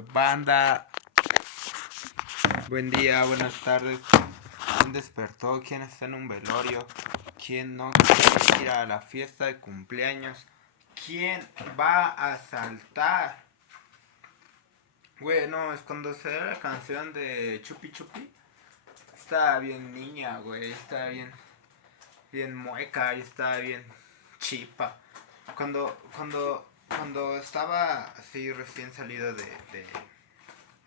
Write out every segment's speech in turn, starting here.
Banda, buen día, buenas tardes. ¿Quién despertó? ¿Quién está en un velorio? ¿Quién no quiere ir a la fiesta de cumpleaños? ¿Quién va a saltar? Güey, no, es cuando se da la canción de Chupi Chupi. Está bien niña, güey, está bien mueca y está bien chipa. Cuando estaba así recién salido de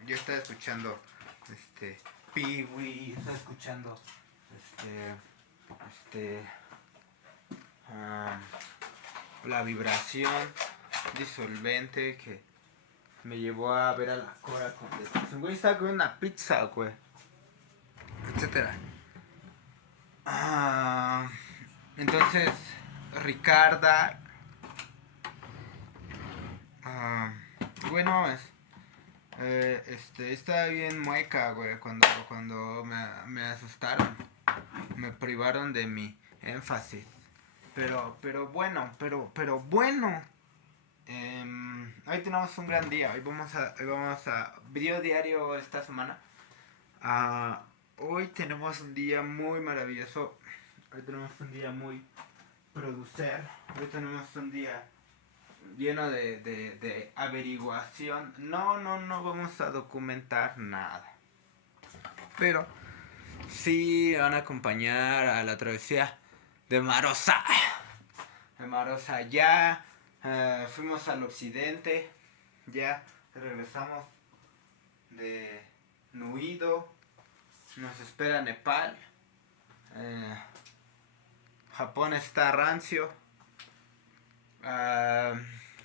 yo estaba escuchando Pee-wee, estaba escuchando este ah, la vibración disolvente que me llevó a ver a la Cora con un güey estaba comiendo una pizza, güey, etcétera. Entonces Ricarda, ah, bueno, estaba bien mueca, güey, cuando me asustaron, me privaron de mi énfasis. Pero bueno. Hoy tenemos un gran día. Hoy vamos a video diario esta semana. Hoy tenemos un día muy maravilloso. Hoy tenemos un día muy producer. Hoy tenemos un día lleno de averiguación. No vamos a documentar nada. Pero sí van a acompañar a la travesía de Marosa. Ya fuimos al occidente, ya regresamos de Nuido, nos espera Nepal, Japón está rancio,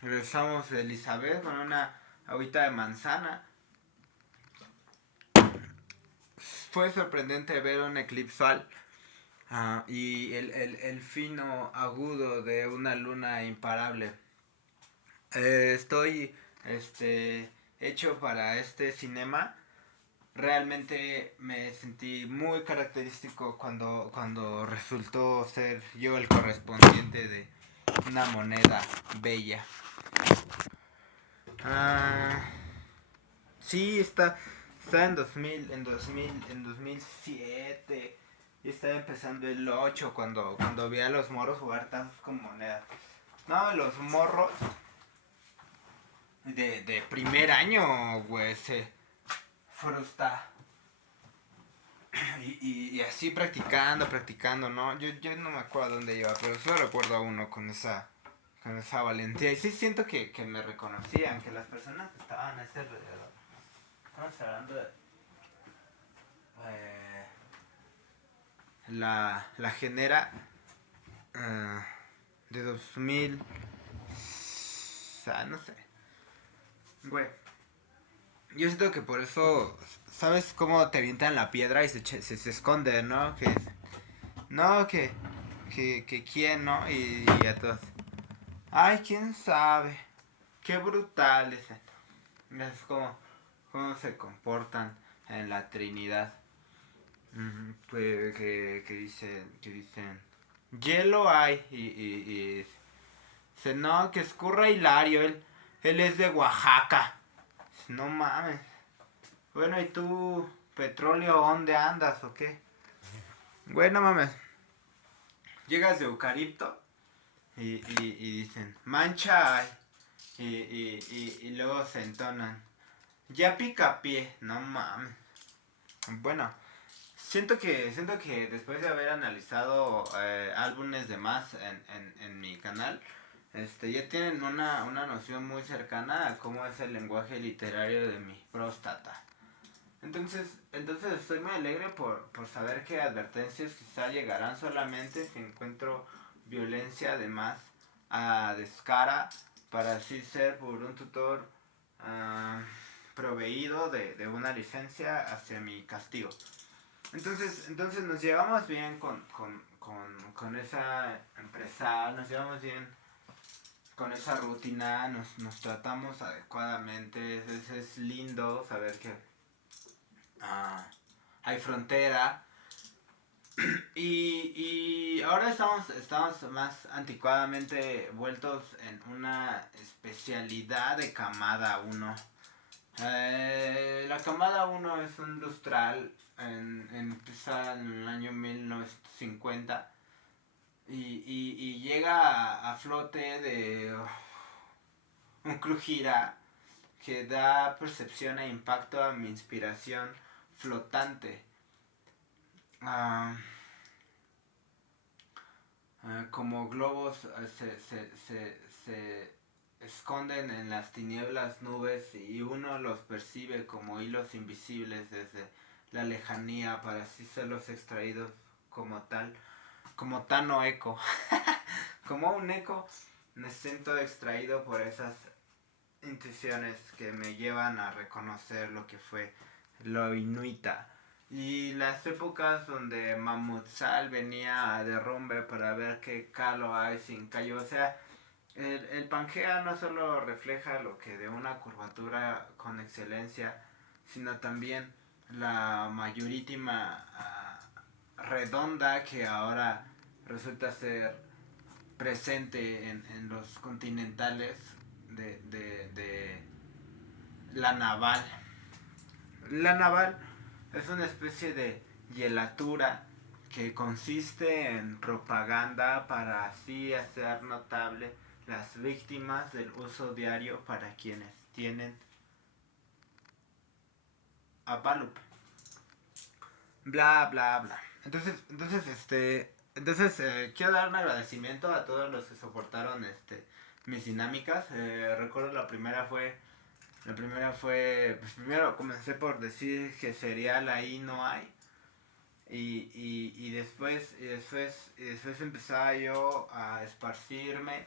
regresamos de Elizabeth con una agüita de manzana. Fue sorprendente ver un eclipsal. Y el fino agudo de una luna imparable. Estoy hecho para este cinema. Realmente me sentí muy característico cuando resultó ser yo el correspondiente de una moneda bella. Sí, está en 2007. Y estaba empezando el 8 cuando vi a los morros jugar tazos con monedas. No, los morros de primer año, güey, se frustra. Y así practicando, ¿no? Yo no me acuerdo dónde iba, pero solo recuerdo a uno con esa valentía. Y sí siento que me reconocían, que las personas que estaban a ese alrededor. Estamos hablando de la genera de 2000, no sé, güey. Yo siento que por eso, ¿sabes cómo te avientan la piedra y se esconde, ¿no? Que quién, ¿no? Y a todos, ay, quién sabe, qué brutal es como cómo se comportan en la Trinidad. Que dicen hielo hay y dice, no, que escurra Hilario, él es de Oaxaca. No mames. Bueno, ¿y tú, petróleo, dónde andas o qué? Güey, no mames. Llegas de Eucalipto y dicen, mancha hay. Y luego se entonan, ya pica pie, no mames. Bueno, siento que después de haber analizado álbumes de más en mi canal, ya tienen una noción muy cercana a cómo es el lenguaje literario de mi próstata. Entonces estoy muy alegre por saber que advertencias quizá llegarán solamente si encuentro violencia además a descara, para así ser por un tutor proveído de una licencia hacia mi castigo. Entonces nos llevamos bien con esa empresa, nos llevamos bien con esa rutina, nos tratamos adecuadamente, es lindo saber que hay frontera. Y ahora estamos más anticuadamente vueltos en una especialidad de camada 1. La camada uno es un lustral empieza en el año 1950 y llega a flote de un Crujira que da percepción e impacto a mi inspiración flotante. Uh, Como globos se esconden en las tinieblas nubes y uno los percibe como hilos invisibles desde la lejanía para así serlos extraídos como tal, como Tano Eco. Como un eco me siento extraído por esas intuiciones que me llevan a reconocer lo que fue lo inuita. Y las épocas donde Mamutsal venía a derrumbe para ver qué calo hay sin callo. O sea, el Pangea no solo refleja lo que de una curvatura con excelencia, sino también la mayorítima redonda que ahora resulta ser presente en los continentales de la naval. La naval es una especie de hielatura que consiste en propaganda para así hacer notable las víctimas del uso diario para quienes tienen a Palupe. Bla, bla, bla. Entonces, quiero dar un agradecimiento a todos los que soportaron mis dinámicas. Recuerdo la primera fue, pues primero comencé por decir que cereal ahí no hay. Y después empezaba yo a esparcirme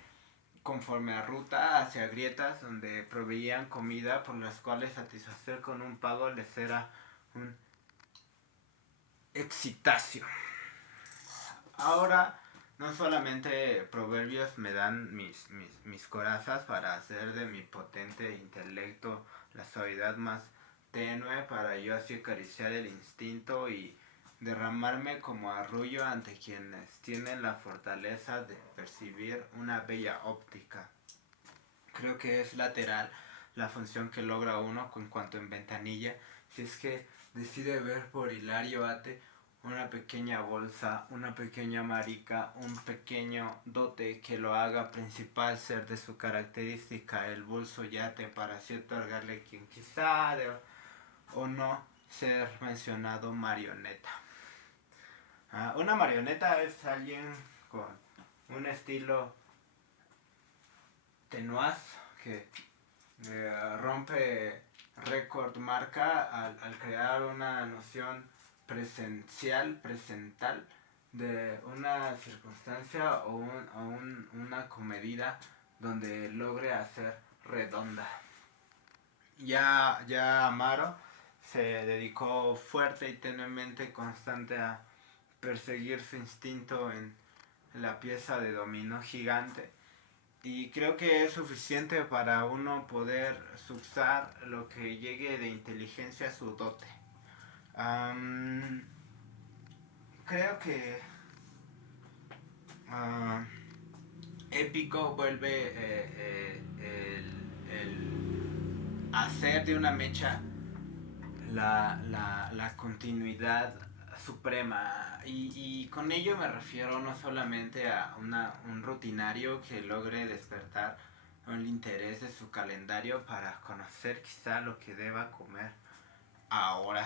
conforme a ruta hacia grietas donde proveían comida por las cuales satisfacer con un pago les era un excitacio. Ahora no solamente proverbios me dan mis corazas para hacer de mi potente intelecto la suavidad más tenue para yo así acariciar el instinto y derramarme como arrullo ante quienes tienen la fortaleza de percibir una bella óptica. Creo que es lateral la función que logra uno en cuanto en ventanilla, si es que decide ver por Hilario Ate una pequeña bolsa, una pequeña marica, un pequeño dote que lo haga principal ser de su característica, el bolso yate, para así otorgarle quien quizá de, o no ser mencionado marioneta. Una marioneta es alguien con un estilo tenaz que rompe récord marca al crear una noción presencial, presental de una circunstancia o una comedida donde logre hacer redonda. Ya Amaro se dedicó fuerte y tenuemente constante a perseguir su instinto en la pieza de dominó gigante. Y creo que es suficiente para uno poder subsar lo que llegue de inteligencia a su dote. Creo que épico vuelve el hacer de una mecha la continuidad suprema y con ello me refiero no solamente a un rutinario que logre despertar el interés de su calendario para conocer quizá lo que deba comer ahora.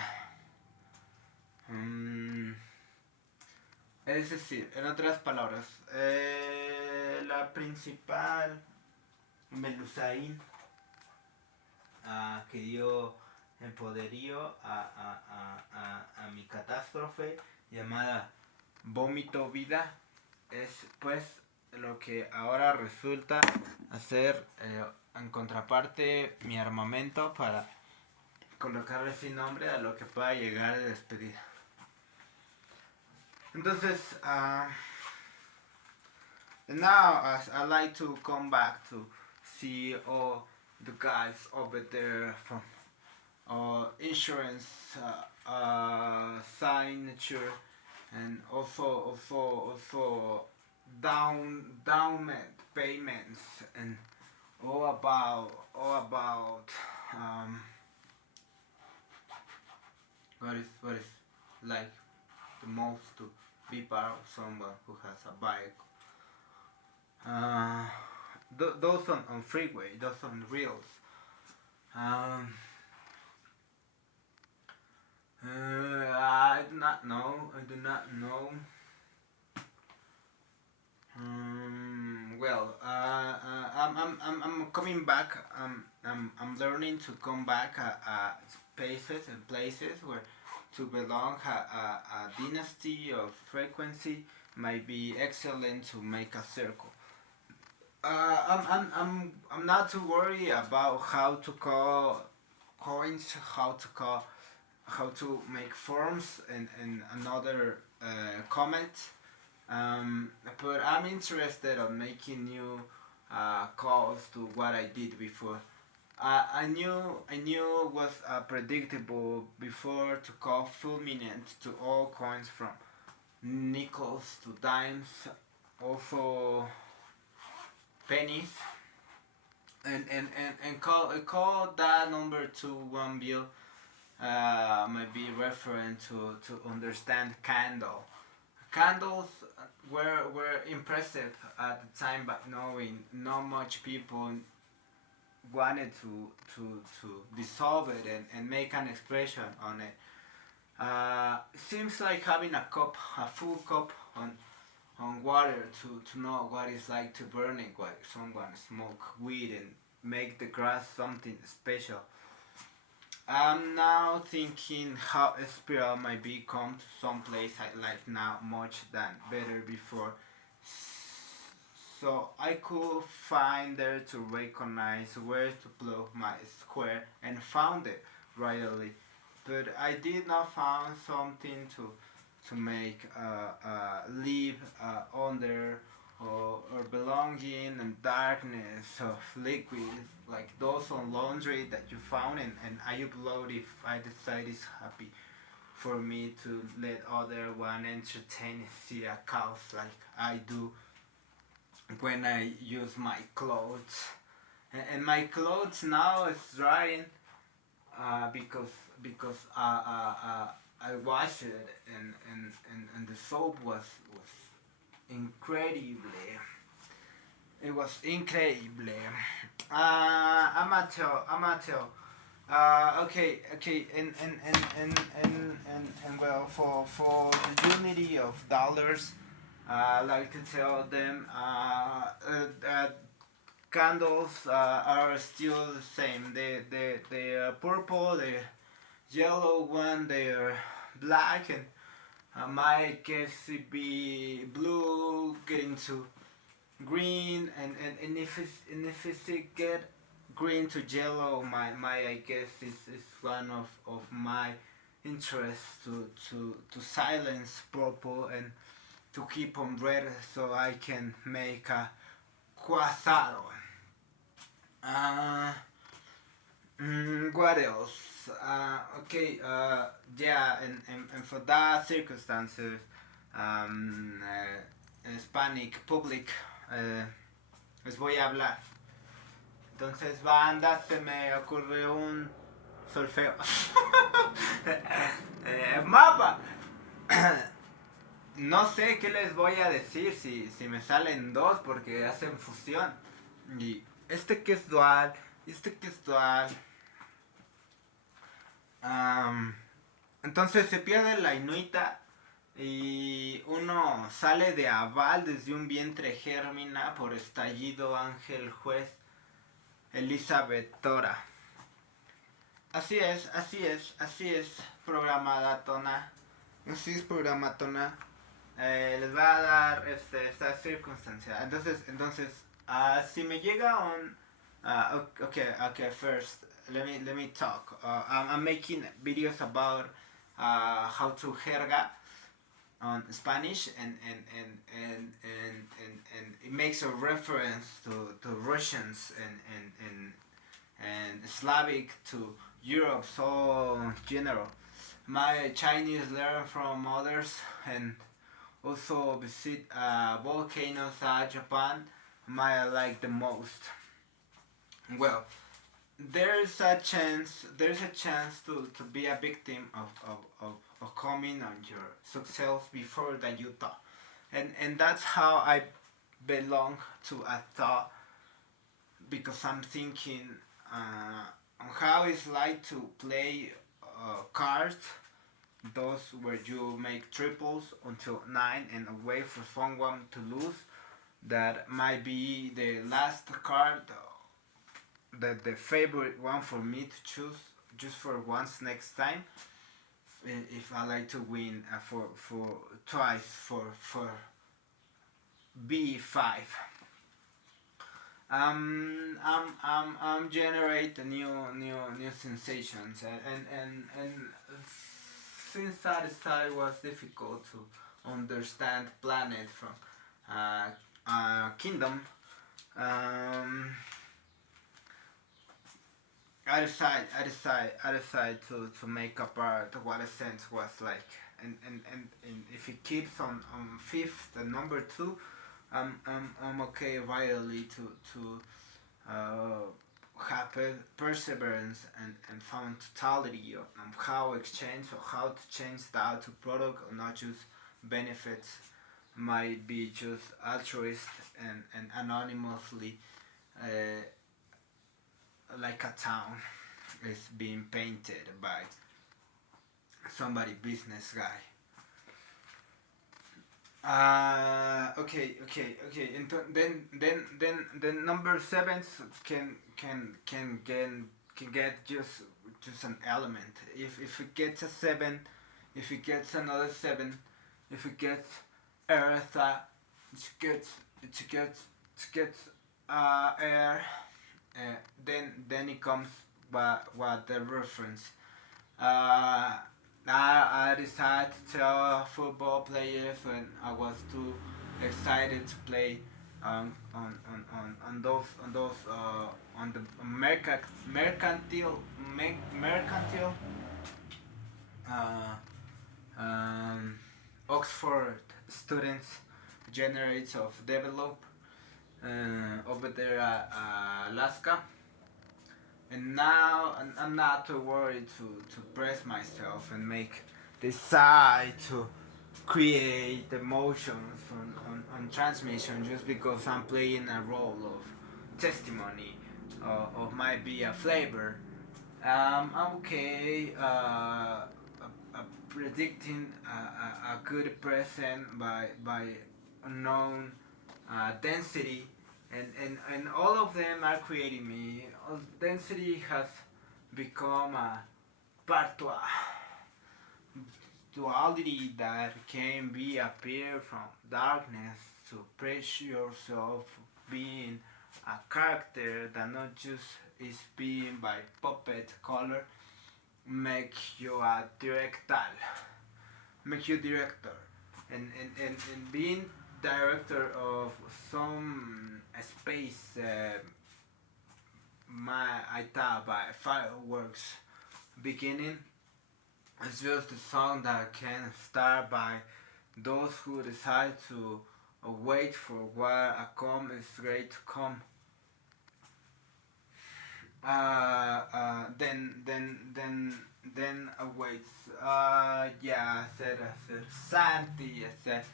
Es decir, en otras palabras, la principal Melusaín que dio el poderío a mi catástrofe llamada vómito vida es pues lo que ahora resulta hacer en contraparte mi armamento para colocarle sin nombre a lo que pueda llegar de despedida. Entonces, now I like to come back to see all the guys over there from insurance signature and also down payments and all about What is like the most to be part of someone who has a bike? Uh, those on freeway, those on reels. Um, I do not know. I do not know. I'm coming back. I'm learning to come back spaces and places where to belong a dynasty of frequency might be excellent to make a circle. I'm not too worried about how to call coins, how to make forms and another comment. But I'm interested on making new calls to what I did before. I knew was predictable before to call fulminant to all coins from nickels to dimes, also pennies, and call that number to 1 bill might be referent to understand candle. Candles were impressive at the time, but knowing not much people wanted to dissolve it and make an expression on it. Seems like having a full cup on water to know what it's like to burn it, while someone smoke weed and make the grass something special. I'm now thinking how a spiral might become to some place I like now much than better before. So I could find there to recognize where to plug my square and found it readily. But I did not find something to make live under or belonging and darkness of liquid like those on laundry that you found and I upload if I decide it's happy for me to let other one entertain see a cause like I do when I use my clothes. And my clothes now is drying because I washed it and the soap was incredibly. It was incredible. Amateur. Okay, and well, for the unity of dollars, I like to tell them that candles are still the same. They are purple, the yellow one, they are black, and my guess it be blue getting to green, and if it get green to yellow, my I guess is one of my interests to silence purple and to keep on red so I can make a quasaro. Uh, what else? Yeah, and for that circumstances, Hispanic public, les voy a hablar. Entonces, banda, se me ocurrió un solfeo. Mapa. No sé qué les voy a decir si me salen dos porque hacen fusión. Y este que es dual, este que es dual. Entonces se pierde la inuita y uno sale de aval desde un vientre germina por estallido ángel juez Elizabeth Tora. Así es programada Tona. Así es programada Tona. Les va a dar esta circunstancia. Entonces, si me llega un, okay. First, let me talk. I'm making videos about how to jerga on Spanish, and it makes a reference to Russians and Slavic to Europe so general. My Chinese learn from others and also visit volcanoes Japan. My like the most. Well, there's a chance to be a victim of coming on your success before that you thought, and that's how I belong to a thought, because I'm thinking on how it's like to play cards, those where you make triples until 9 and wait for someone to lose. That might be the last card, the favorite one for me to choose just for once next time. If I like to win for twice for B5. I'm generate new sensations, and since that style was difficult to understand planet from kingdom, um, I decide to make a part what essence was like, and if it keeps on fifth, the number two, I'm okay really to have perseverance and found totality of how exchange or how to change the output product, or not just benefits, might be just altruist and anonymously, uh, like a town is being painted by somebody business guy. Okay. And then number sevens can get just an element. If it gets a seven, if it gets another seven, if it gets eartha, it gets it gets air. Then it comes what the reference. Uh, I decided to tell football players when I was too excited to play on the mercantile uh, um, Oxford students generates of develop over there at Alaska. And now I'm not too worried to press myself and make decide to create emotions on transmission just because I'm playing a role of testimony, of might be a flavor. I'm okay predicting a good present by unknown density, and all of them are creating me. Density has become a patois duality that can be appear from darkness to pressure yourself being a character that not just is being by puppet color, make you a director, make you director, and being director of some space, my I thought by fireworks beginning. It's just a song that can start by those who decide to wait for what a come is ready to come. Then awaits. Yeah, I said Santi, I said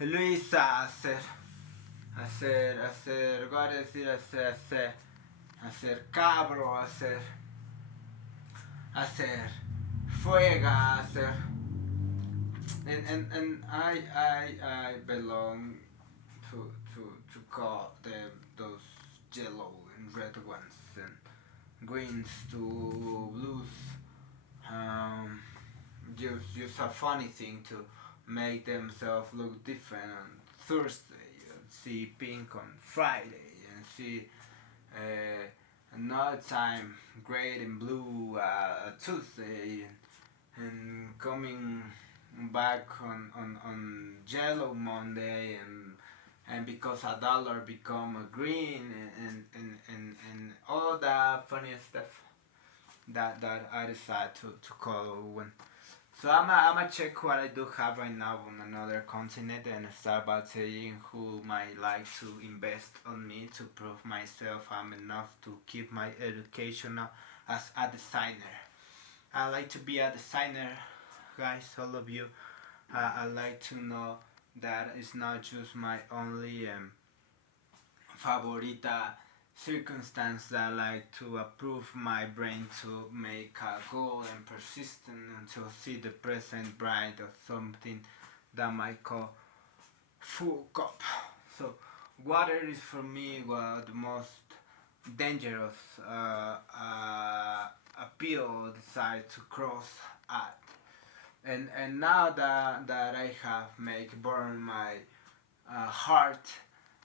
Luisa, I said, what is it? I said Cabro, I said Fuega, and I belong to call them those yellow and red ones and greens to blues. Um, just a funny thing to make themselves look different on Thursday, and see pink on Friday, and see another time great and blue Tuesday, and coming back on yellow Monday, and because a dollar become a green, and all that funny stuff that I decide to call when So I'm check what I do have right now on another continent and start by saying who might like to invest on me to prove myself I'm enough to keep my education as a designer. I like to be a designer, guys, all of you. I like to know that it's not just my only favorita circumstance that I like to approve my brain to make a goal and persistent and to see the present bright of something that might call full cup. So water is for me the most dangerous appeal decide to cross at. And now that I have make burn my heart,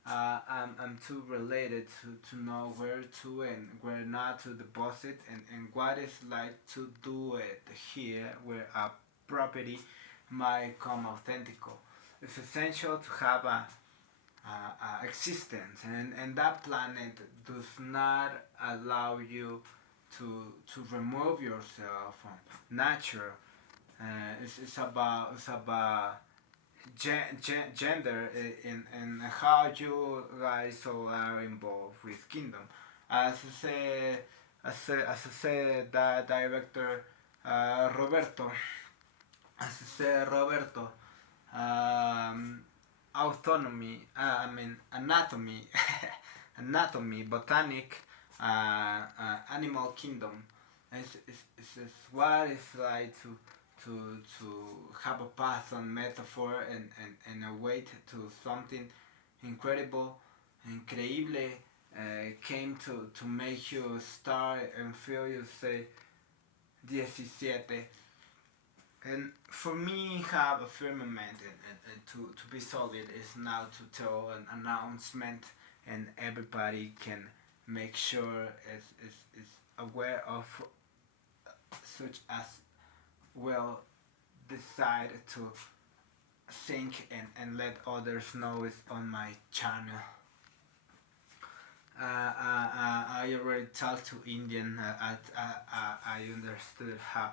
I'm too related to know where to and where not to deposit and what it's like to do it here where a property might come authentical. It's essential to have a existence and that planet does not allow you to remove yourself from nature. It's about gender in how you guys all are involved with kingdom. As I say, as I said, the director Roberto, as I said Roberto, um, autonomy, I mean anatomy, anatomy, botanic, animal kingdom. It's what it's like to have a path on metaphor and a weight to something incredible, increíble, came to make you start and feel you say 17. And for me, have a firmament and to be solid is now to tell an announcement and everybody can make sure is aware of such as will decide to think and let others know it's on my channel. I already talked to Indian. I understood how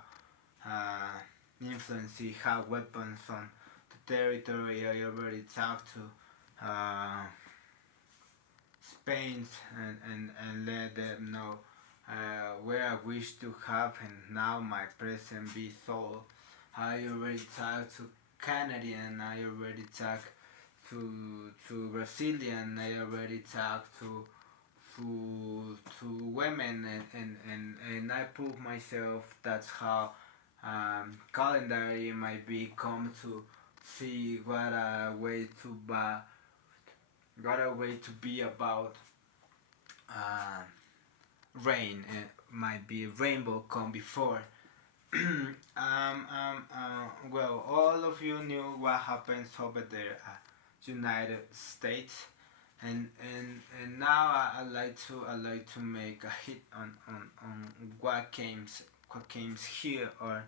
influence how weapons on the territory. I already talked to Spain and let them know where I wish to have and now my present be sold. I already talked to Canadian. I already talked to Brazilian. I already talked to women and I prove myself that's how calendar might be come to see what a way to what a way to be about uh, rain might be rainbow come before. Well, all of you knew what happens over there, United States, and now I like to make a hit on what comes here or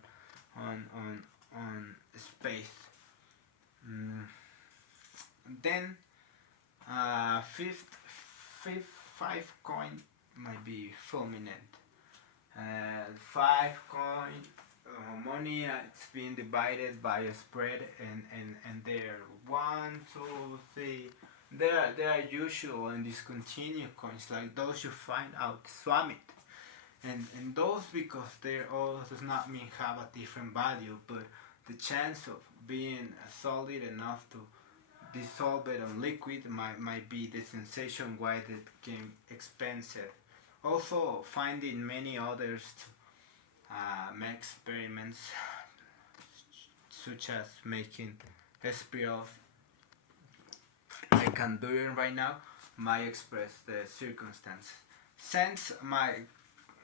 on space. Mm. Then fifth 5 coin might be fulminant. 5 coin money it's being divided by a spread and there 1 2 3 there are usual and discontinued coins like those you find out swam it and those because they all does not mean have a different value but the chance of being solid enough to dissolve it on liquid might be the sensation why it became expensive. Also, finding many others to make experiments, such as making spirals like I'm doing right now, might express the circumstance. Since my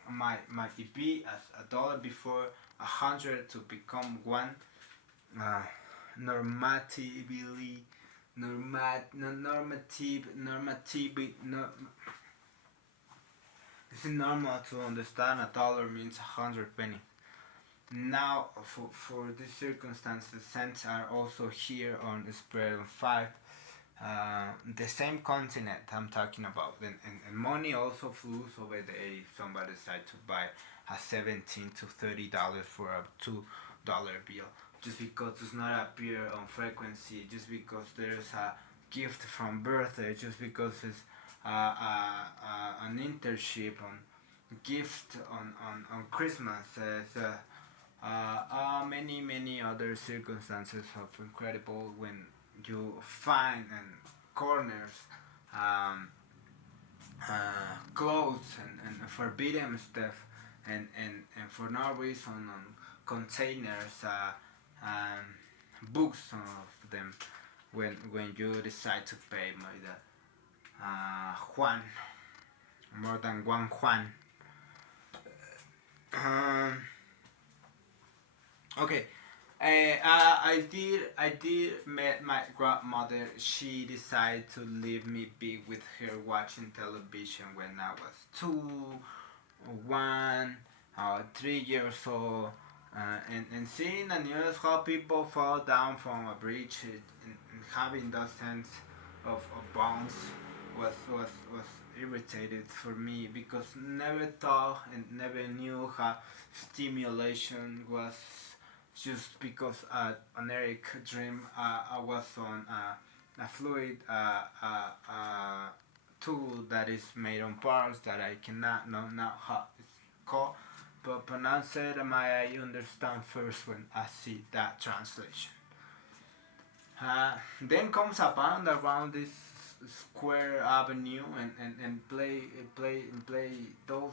EP as $1 before 100 to become one, uh, normatively normative it's normal to understand $1 means 100 penny. Now for this circumstance the cents are also here on spread on 5 the same continent I'm talking about and money also flows over the if somebody decide to buy a 17 to $30 for a dollar bill, just because it does not appear on frequency, just because there's a gift from birthday, just because it's an internship on gift on Christmas. Many other circumstances of incredible when you find in corners um, clothes and forbidden stuff and for no reason on containers books of them when you decide to pay by the Juan, more than one Juan. um, okay. I did met my grandmother. She decided to leave me be with her watching television when I was 1, 3 years old, and seeing the news how people fall down from a bridge and having those sense of bounce was irritated for me because never thought and never knew how stimulation was just because an Eric dream I was on a fluid tool that is made on parts that I cannot know now how it's called, but pronounce it I understand first when I see that translation. Then comes a band around this square avenue and play those